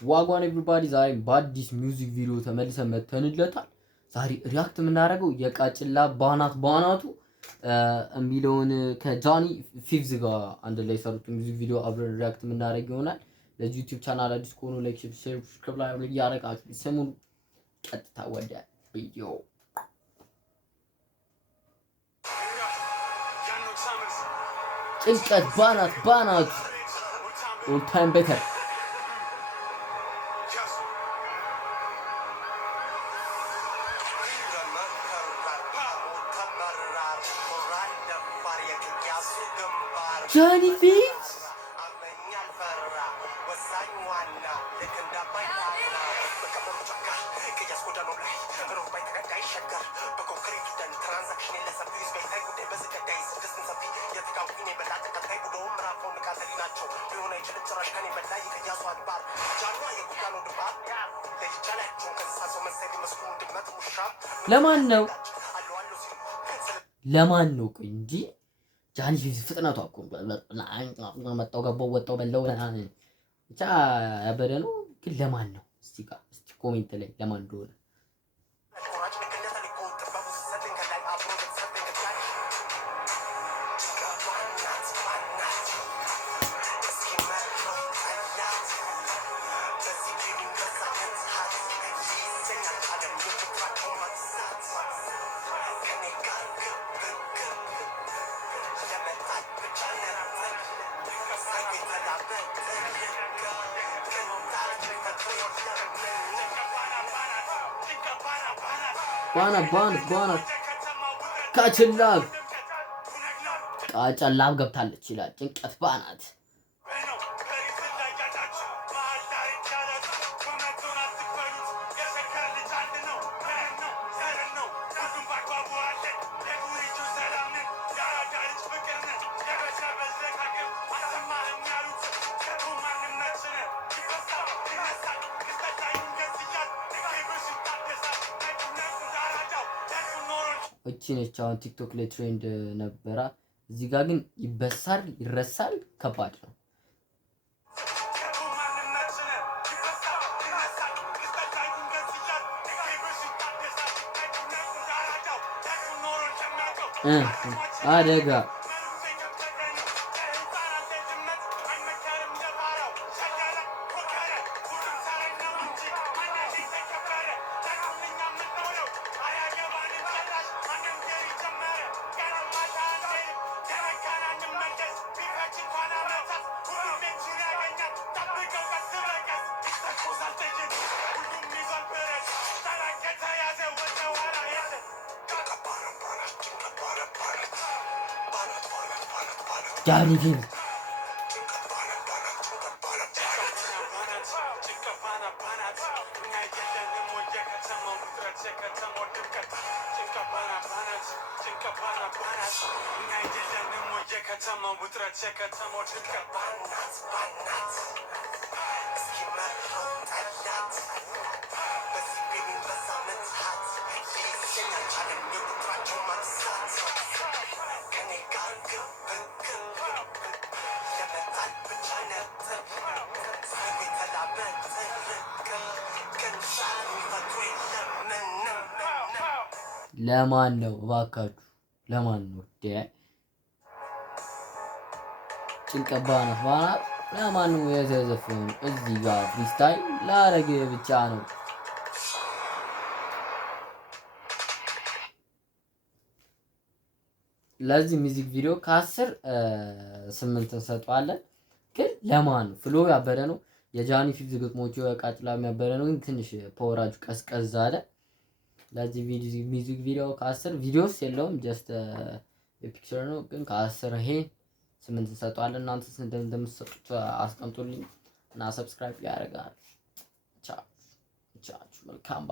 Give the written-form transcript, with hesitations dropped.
ዋጓን ኤቭሪባዲ ዛሬ በአዲስ ሚውዚክ ቪዲዮ ተመልሰን መተንለታል። ዛሬ ሪያክት የምናደርገው የቃጭላ ባናቱ የሚለውን ከጃኒ ፊቭዝ ጋር አንድ ላይ የሰሩት ሚውዚክ ቪዲዮ አብረን ሪያክት የምናደርግ ይሆናል። ለዚህ ዩቲዩብ ቻናል አዲስ ከሆኑ ላይክ፣ ሼር፣ ሰብስክራይብ ያደረጋችሁ ስሙን ቀጥታ ወደ ቪዲዮ ጭንቀት ባናት ኦል ታይም ቤተር ጃኒ ፊቭዝ ለማን ነው ቆይ እንጂ ጃኒ ፊቭዝ ፍጥነቷ እኮ መጣው ገባው ወጣው በለው ብቻ ያበደ ነው። ግን ለማን ነው? እስቲ ኮሜንት ላይ ለማን እንደሆነ ባና ቃጭላም ገብታለች ይላል። ጭንቀት ባናት እቺ ነች አሁን ቲክቶክ ላይ ትሬንድ ነበራ። እዚህ ጋር ግን ይበሳል ይረሳል። ከባድ ነው። አደጋ ጃኒ ፊቭዝ ለማን ነው እባካችሁ? ለማን ነው ጭንቀት ባናት ለማን ነው የተዘፈነው? እዚህ ጋር ፍሪስታይል ላረግ ብቻ ነው። ለዚህ ሚውዚክ ቪዲዮ ከ10 8 እንሰጠዋለን። ግን ለማን ነው? ፍሎ ያበደ ነው። የጃኒ ፊቭዝ ግጥሞቹ ቃጭላም ያበደ ነው። ግን ትንሽ ፓወራጁ ቀዝቀዝ አለ። ለዚህ ሚውዚክ ቪዲዮ ከ10 ቪዲዮስ የለውም ጀስት የፒክቸር ነው። ግን ከ10 ይሄ 8 እንሰጠዋለን። እናንተ ስንት እንደምትሰጡት አስቀምጡልኝ እና ሰብስክራይብ ያደርጋል። ቻው መልካም